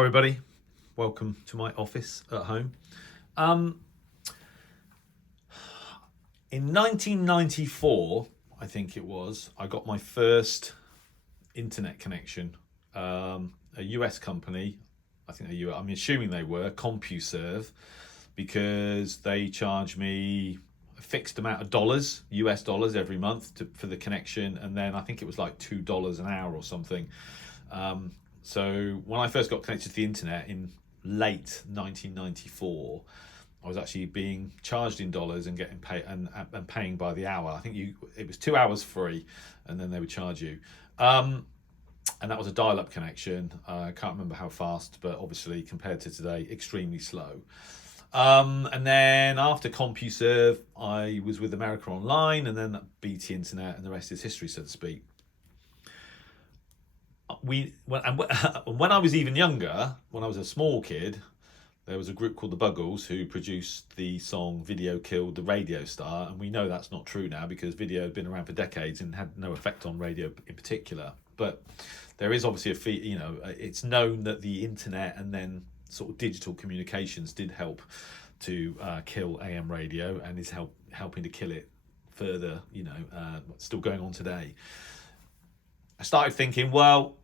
Hi everybody, welcome to my office at home. In 1994, I think it was, I got my first internet connection. A US company, I'm assuming they were, Compuserve, because they charged me a fixed amount of dollars, US dollars every month for the connection, and then I think it was like $2 an hour or something. So when I first got connected to the internet in late 1994, I was actually being charged in dollars and getting paid and paying by the hour. I think it was 2 hours free, and then they would charge you. And that was a dial-up connection. I can't remember how fast, but obviously compared to today, extremely slow. And then after CompuServe, I was with America Online, and then BT Internet, and the rest is history, so to speak. When I was even younger, when I was a small kid, there was a group called the Buggles who produced the song "Video Killed the Radio Star," and we know that's not true now because video had been around for decades and had no effect on radio in particular. But there is obviously it's known that the internet and then sort of digital communications did help to kill AM radio, and is helping to kill it further. Still going on today. I started thinking, well,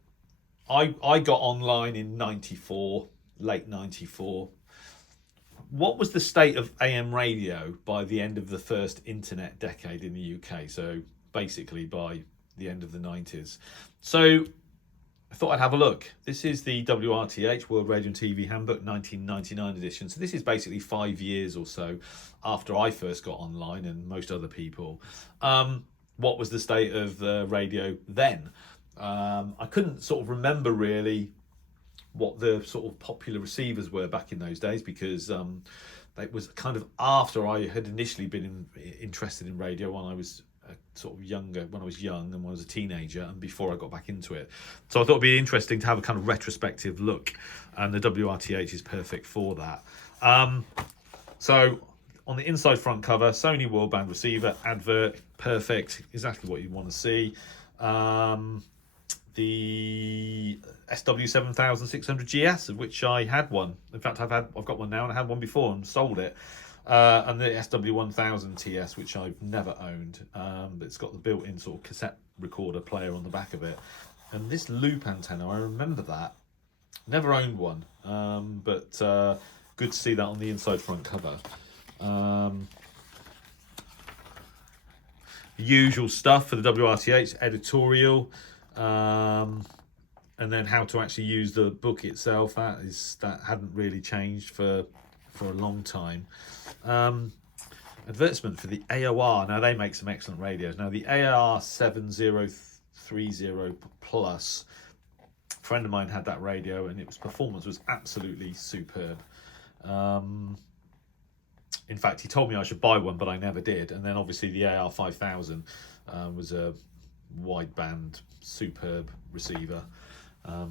I got online in 94, late 94. What was the state of AM radio by the end of the first internet decade in the UK? So basically by the end of the 90s. So I thought I'd have a look. This is the WRTH, World Radio and TV Handbook, 1999 edition. So this is basically 5 years or so after I first got online and most other people. What was the state of the radio then? I couldn't sort of remember really what the sort of popular receivers were back in those days, because it was kind of after I had initially been interested in radio when I was sort of younger, when I was young and when I was a teenager, and before I got back into it. So I thought it'd be interesting to have a kind of retrospective look, and the WRTH is perfect for that. So on the inside front cover, Sony World Band receiver, advert, perfect, exactly what you want to see. The SW7600GS, of which I had one. In fact, I've got one now, and I had one before and sold it. And the SW1000TS, which I've never owned. But it's got the built-in sort of cassette recorder player on the back of it. And this loop antenna, I remember that. Never owned one, but good to see that on the inside front cover. Usual stuff for the WRTH, editorial, and then how to actually use the book itself. That hadn't really changed for a long time. Advertisement for the AOR. Now they make some excellent radios. Now the AOR 7030 Plus, a friend of mine had that radio, and its performance was absolutely superb. In fact, he told me I should buy one, but I never did. And then obviously the AR 5000 was a wideband, superb receiver. I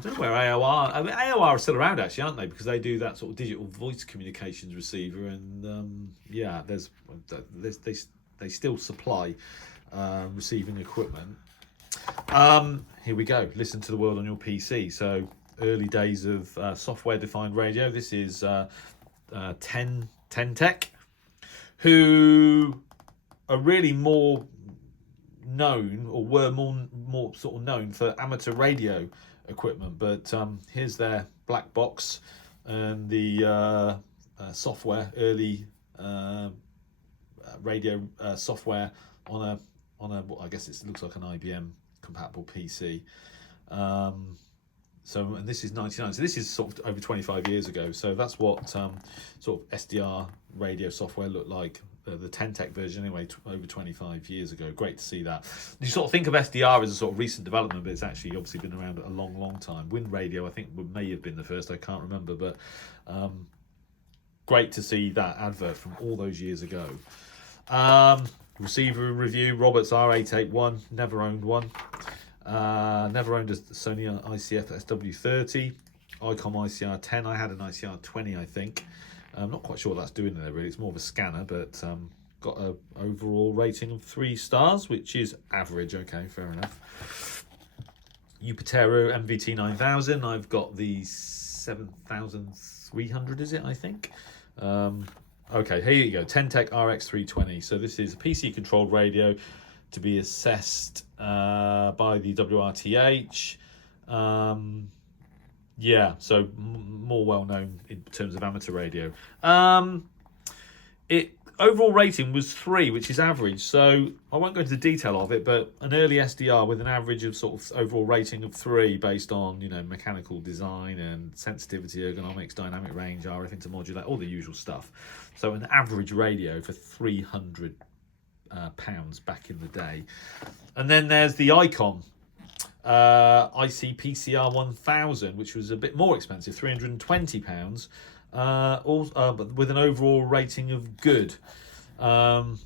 don't know where AOR. I mean, AOR are still around actually, aren't they? Because they do that sort of digital voice communications receiver, and they still supply receiving equipment. Here we go. Listen to the world on your PC. So early days of software-defined radio. This is 10 Tech, who are really more known, or were more sort of known for amateur radio equipment. But here's their black box and the software, early radio software on a well, I guess it looks like an IBM compatible PC. So, and this is 99, so this is sort of over 25 years ago. So that's what sort of SDR radio software looked like, the 10 Tech version anyway, over 25 years ago. Great to see that. You sort of think of SDR as a sort of recent development, but it's actually obviously been around a long time. Wind radio, I think, may have been the first, I can't remember, but great to see that advert from all those years ago. Receiver review, Roberts R881, never owned one. Never owned a Sony ICF SW30, ICOM ICR10. I had an ICR20, I think. I'm not quite sure what that's doing there really. It's more of a scanner, but got a overall rating of 3 stars, which is average. Okay, fair enough. Upetero MVT 9000. I've got the 7300, is it, I think? Okay, here you go. Tentec RX 320. So this is a PC controlled radio to be assessed by the WRTH. Yeah, so more well known in terms of amateur radio. It overall rating was 3, which is average. So I won't go into the detail of it, but an early SDR with an average of sort of overall rating of 3 based on, you know, mechanical design and sensitivity, ergonomics, dynamic range, RF intermodulate, all the usual stuff. So an average radio for £300 back in the day. And then there's the ICOM IC-PCR 1000, which was a bit more expensive, £320. But with an overall rating of good, and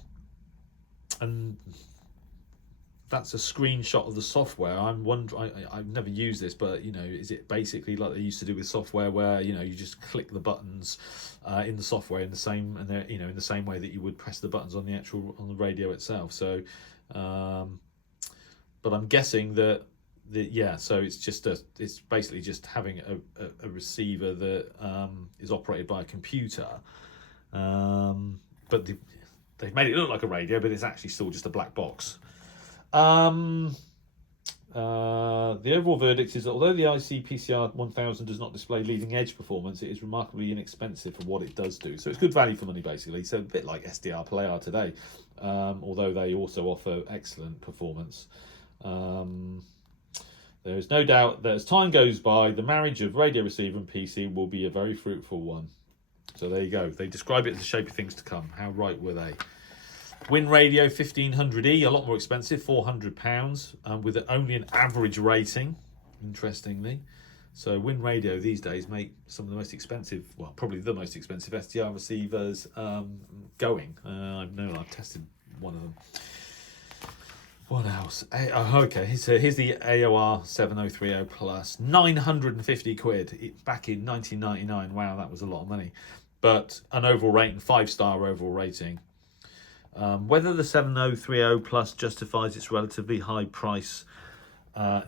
that's a screenshot of the software. I'm wondering, I've never used this, but you know, is it basically like they used to do with software, where you know you just click the buttons in the software in the same, and they're, you know, in the same way that you would press the buttons on the radio itself. So, but I'm guessing that. Yeah, so it's basically just having a receiver that is operated by a computer, but they've made it look like a radio, but it's actually still just a black box. The overall verdict is that although the IC-PCR 1000 does not display leading edge performance, it is remarkably inexpensive for what it does do. So it's good value for money, basically. So a bit like SDR Play are today, although they also offer excellent performance. There is no doubt that as time goes by, the marriage of radio receiver and PC will be a very fruitful one. So there you go. They describe it as the shape of things to come. How right were they? Win Radio 1500E, a lot more expensive, £400, with only an average rating, interestingly. So Win Radio these days make some of the most expensive, well, probably the most expensive SDR receivers going. I know I've tested one of them. What else? Okay, so here's the AOR 7030 Plus, 950 quid back in 1999. Wow, that was a lot of money. But an overall rating, 5-star overall rating. Whether the 7030 Plus justifies its relatively high price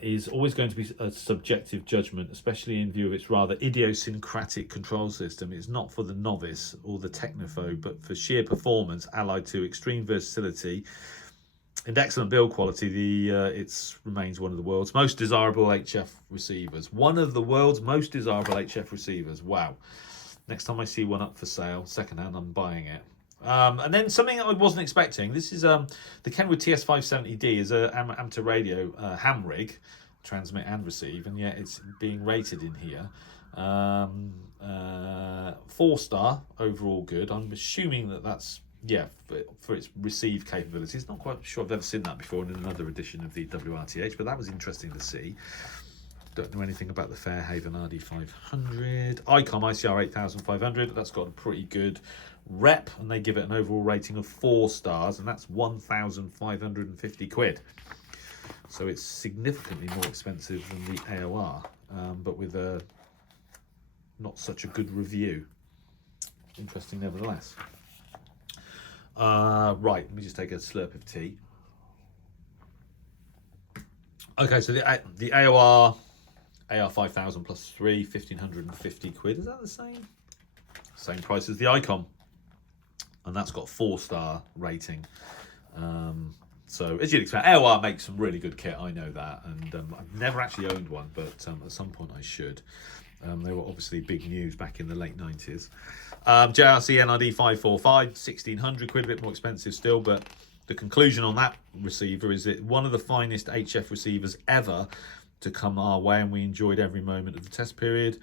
is always going to be a subjective judgment, especially in view of its rather idiosyncratic control system. It's not for the novice or the technophobe, but for sheer performance allied to extreme versatility and excellent build quality. It remains one of the world's most desirable HF receivers. One of the world's most desirable HF receivers. Wow. Next time I see one up for sale, secondhand, I'm buying it. And then something I wasn't expecting. This is the Kenwood TS570D is a amateur radio ham rig, transmit and receive, and yet it's being rated in here. 4-star overall good. I'm assuming that that's, yeah, for its receive capabilities. Not quite sure I've ever seen that before in another edition of the WRTH, but that was interesting to see. Don't know anything about the Fairhaven RD500. ICOM ICR 8500, that's got a pretty good rep, and they give it an overall rating of 4 stars, and that's 1,550 quid. So it's significantly more expensive than the AOR, but with a not such a good review. Interesting nevertheless. Right, let me just take a slurp of tea. Okay, so the AOR AR 5000 plus 3, 1,550 quid. Is that the same? Same price as the ICOM. And that's got 4-star rating. So as you'd expect, AOR makes some really good kit, I know that. And I've never actually owned one, but at some point I should. They were obviously big news back in the late 90s. JRC NRD 545, 1,600 quid, a bit more expensive still, but the conclusion on that receiver is that one of the finest HF receivers ever to come our way, and we enjoyed every moment of the test period.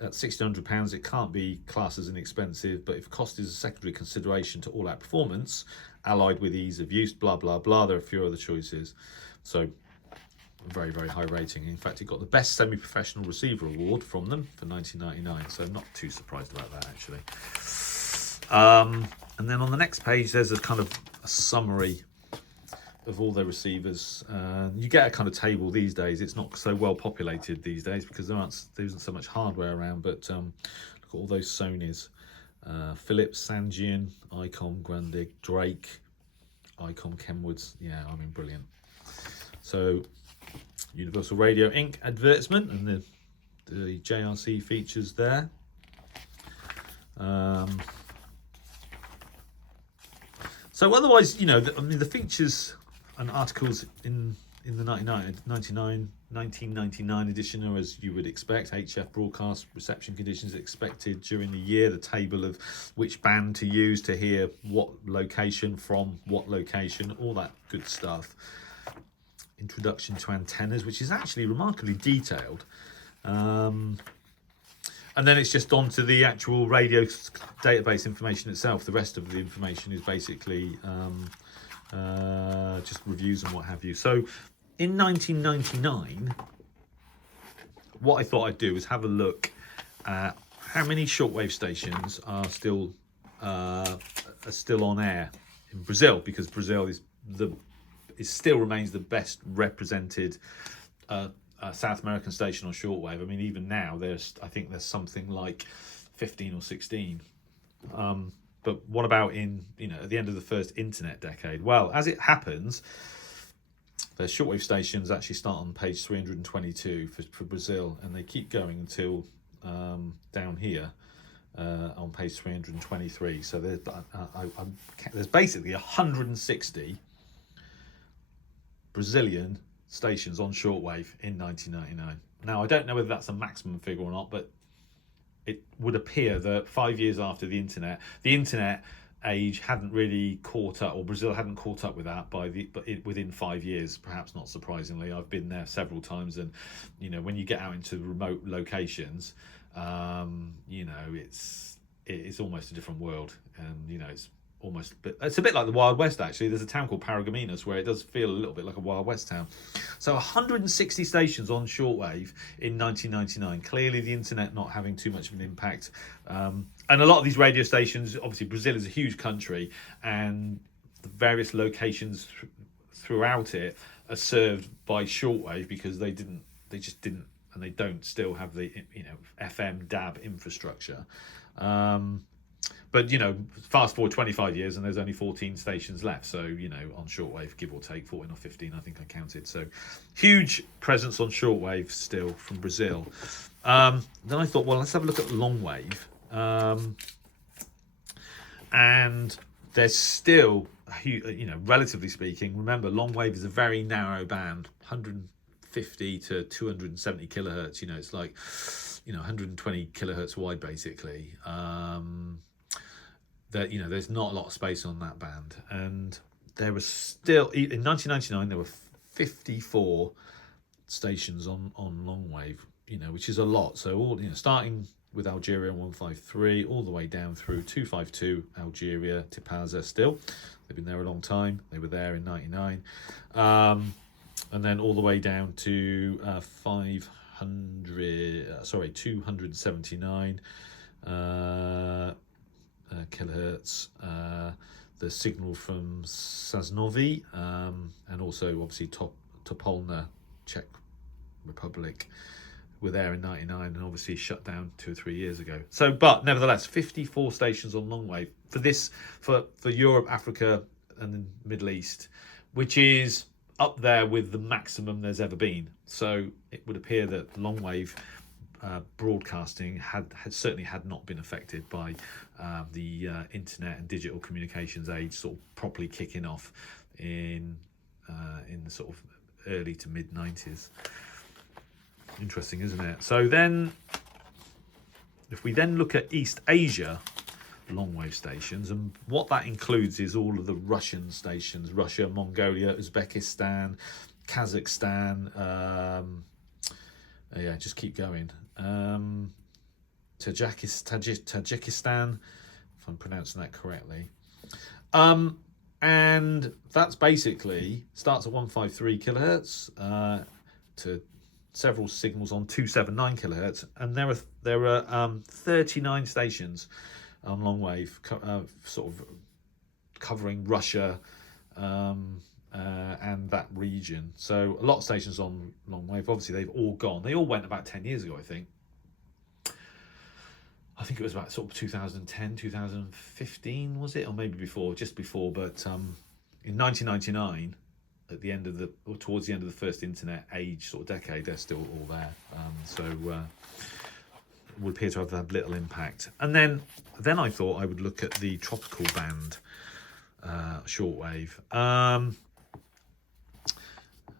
At £1,600, it can't be classed as inexpensive, but if cost is a secondary consideration to all-out performance, allied with ease of use, blah, blah, blah, there are a few other choices. So, very, very high rating. In fact, it got the Best Semi-Professional Receiver Award from them for 1999, so not too surprised about that, actually. And then on the next page, there's a kind of a summary of all their receivers. You get a kind of table these days. It's not so well populated these days because there isn't so much hardware around, but look at all those Sonys. Philips, Sangean, ICOM, Grundig, Drake, ICOM, Kenwoods. Yeah, I mean, brilliant. So Universal Radio Inc. advertisement and the JRC features there. So otherwise, you know, the features and articles in the 1999 edition are as you would expect. HF broadcast reception conditions expected during the year, the table of which band to use to hear what location from what location, all that good stuff. Introduction to antennas, which is actually remarkably detailed. And then it's just on to the actual radio database information itself. The rest of the information is basically just reviews and what have you. So in 1999, what I thought I'd do is have a look at how many shortwave stations are still on air in Brazil, because Brazil still remains the best represented South American station on shortwave. I mean, even now I think there's something like 15 or 16. But what about at the end of the first internet decade? Well, as it happens, the shortwave stations actually start on page 322 for Brazil, and they keep going until down here on page 323. So there's basically 160 Brazilian stations on shortwave in 1999. Now, I don't know whether that's a maximum figure or not, but it would appear that 5 years after the internet age hadn't really caught up, or Brazil hadn't caught up with that within 5 years, perhaps not surprisingly. I've been there several times, and when you get out into remote locations, it's almost a different world, and it's a bit like the Wild West, actually. There's a town called Paragominas where it does feel a little bit like a Wild West town. So 160 stations on shortwave in 1999. Clearly the internet not having too much of an impact. And a lot of these radio stations, obviously Brazil is a huge country, and the various locations throughout it are served by shortwave because they just didn't, and they don't still have the FM DAB infrastructure. But, fast forward 25 years and there's only 14 stations left. So, on shortwave, give or take 14 or 15, I think I counted. So, huge presence on shortwave still from Brazil. Then I thought, well, let's have a look at longwave. And there's still, relatively speaking, remember, longwave is a very narrow band, 150 to 270 kilohertz. It's like, 120 kilohertz wide, basically. There's not a lot of space on that band, and there was still, in 1999 there were 54 stations on longwave, which is a lot. So all starting with Algeria 153 all the way down through 252 Algeria, Tipaza. Still, they've been there a long time. They were there in 99, and then all the way down to 279 kilohertz, the signal from Sosnovyj, and also obviously Topolna, Czech Republic, were there in 99 and obviously shut down 2 or 3 years ago. So, but nevertheless, 54 stations on longwave for Europe, Africa, and the Middle East, which is up there with the maximum there's ever been. So it would appear that longwave broadcasting had certainly not been affected by the internet and digital communications age sort of properly kicking off in the sort of early to mid 90s. Interesting, isn't it? So then, if we then look at East Asia longwave stations, and what that includes is all of the Russian stations: Russia, Mongolia, Uzbekistan, Kazakhstan. Just keep going. Tajikistan, if I'm pronouncing that correctly. And that's basically starts at 153 kilohertz to several signals on 279 kilohertz, and there are 39 stations on longwave, sort of covering Russia and that region. So a lot of stations on longwave. Obviously, they've all gone. They all went about 10 years ago, I think. I think it was about sort of 2010, 2015, was it? Or maybe before, just before. But in 1999, at the end of or towards the end of the first internet age sort of decade, they're still all there. So would appear to have had little impact. And then I thought I would look at the tropical band shortwave.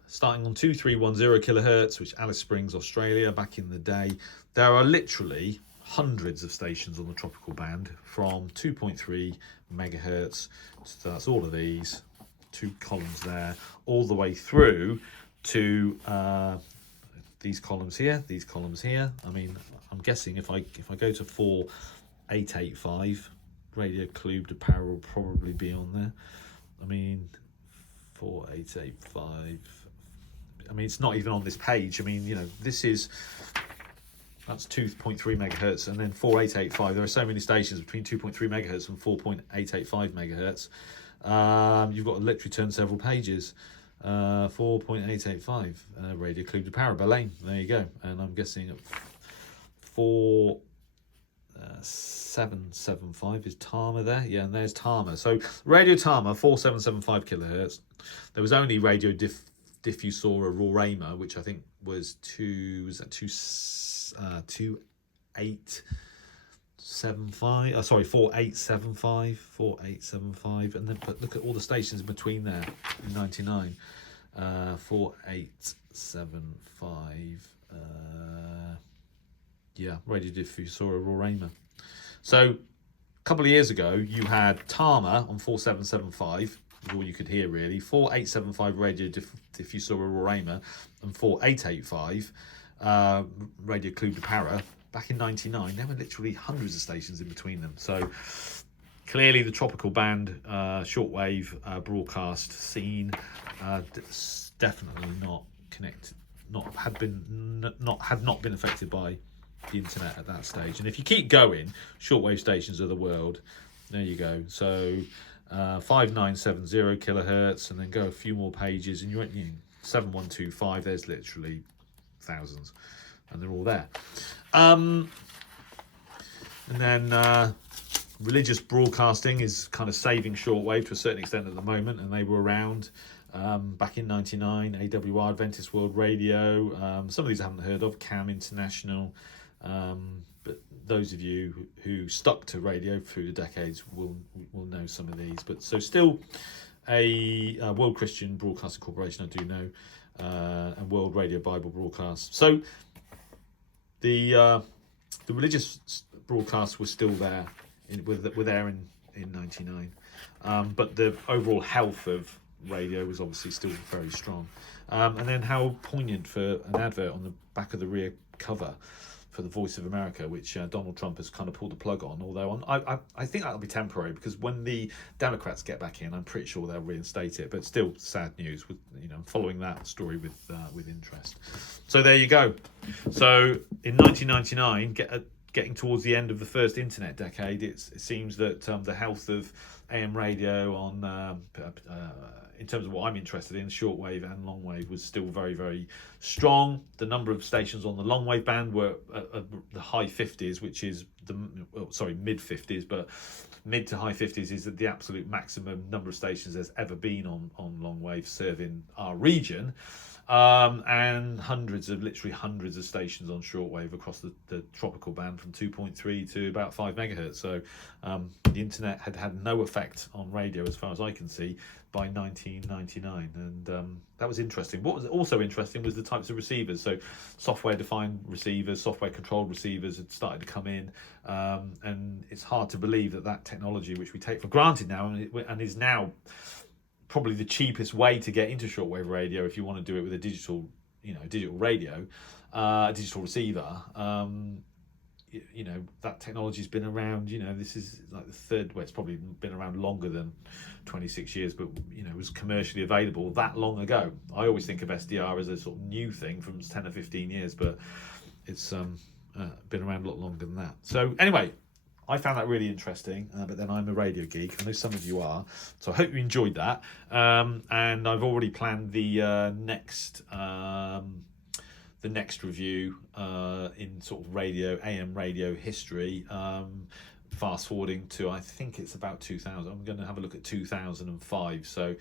Starting on 2310 kilohertz, which Alice Springs, Australia, back in the day. There are literally hundreds of stations on the tropical band from 2.3 megahertz. So that's all of these, 2 columns there, all the way through to these columns here, these columns here. I mean, I'm guessing if I go to 4885, Radio Club de Power will probably be on there. I mean, 4885. I mean, it's not even on this page. I mean, you know, that's 2.3 megahertz, and then 4885. There are so many stations between 2.3 megahertz and 4.885 megahertz. You've got to literally turn several pages. 4.885 Radio Club de Power, Berlin. There you go. And I'm guessing at 4775 is Tama there. Yeah, and there's Tama. So Radio Tama, 4775 kilohertz. There was only Radio Diffusora Roraima, which I think was 4875, and then but look at all the stations in between there in 99. 4875 Radio Diffusora Roraima. So a couple of years ago you had Tama on 4775, all you could hear really, 4875 Radio Diffusora Roraima, and 4885 Radio Club de Para. Back in 99, there were literally hundreds of stations in between them. So clearly the tropical band shortwave broadcast scene definitely not connected, had not been affected by the internet at that stage. And if you keep going, shortwave stations of the world, there you go. So 5970 kilohertz, and then go a few more pages, and you're at 7125. There's literally thousands, and they're all there. And then religious broadcasting is kind of saving shortwave to a certain extent at the moment, and they were around back in 99. AWR, Adventist World Radio. Some of these I haven't heard of. CAM International. But those of you who stuck to radio through the decades will know some of these. But so still a World Christian Broadcasting Corporation, I do know, and World Radio Bible Broadcast. So the religious broadcasts were still there, were there in 99. But the overall health of radio was obviously still very strong. And then how poignant for an advert on the back of the rear cover for the Voice of America, which Donald Trump has kind of pulled the plug on. Although I think that'll be temporary, because when the Democrats get back in, I'm pretty sure they'll reinstate it. But still, sad news. With following that story with interest. So there you go. So in 1999, getting towards the end of the first internet decade, it seems that the health of AM radio on in terms of what I'm interested in, shortwave and longwave, was still very, very strong. The number of stations on the longwave band were at the high 50s, which is mid 50s, but mid to high 50s is the absolute maximum number of stations there's ever been on longwave serving our region. And literally hundreds of stations on shortwave across the tropical band from 2.3 to about 5 megahertz. So the internet had no effect on radio, as far as I can see, by 1999. And that was interesting. What was also interesting was the types of receivers. So software-defined receivers, software-controlled receivers had started to come in. And it's hard to believe that technology, which we take for granted now, and is now probably the cheapest way to get into shortwave radio if you want to do it with a digital radio, digital receiver. That technology's been around. This is like the third. Well, it's probably been around longer than 26 years, but it was commercially available that long ago. I always think of SDR as a sort of new thing from 10 or 15 years, but it's been around a lot longer than that. So anyway, I found that really interesting, but then I'm a radio geek. I know some of you are, so I hope you enjoyed that. And I've already planned the next review in sort of AM radio history. Fast forwarding to, I think it's about 2000. I'm going to have a look at 2005. So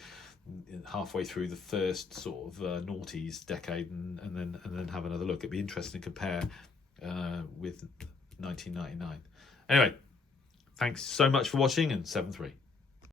halfway through the first sort of noughties decade, and then have another look. It'd be interesting to compare with 1999. Anyway, thanks so much for watching, and 7-3.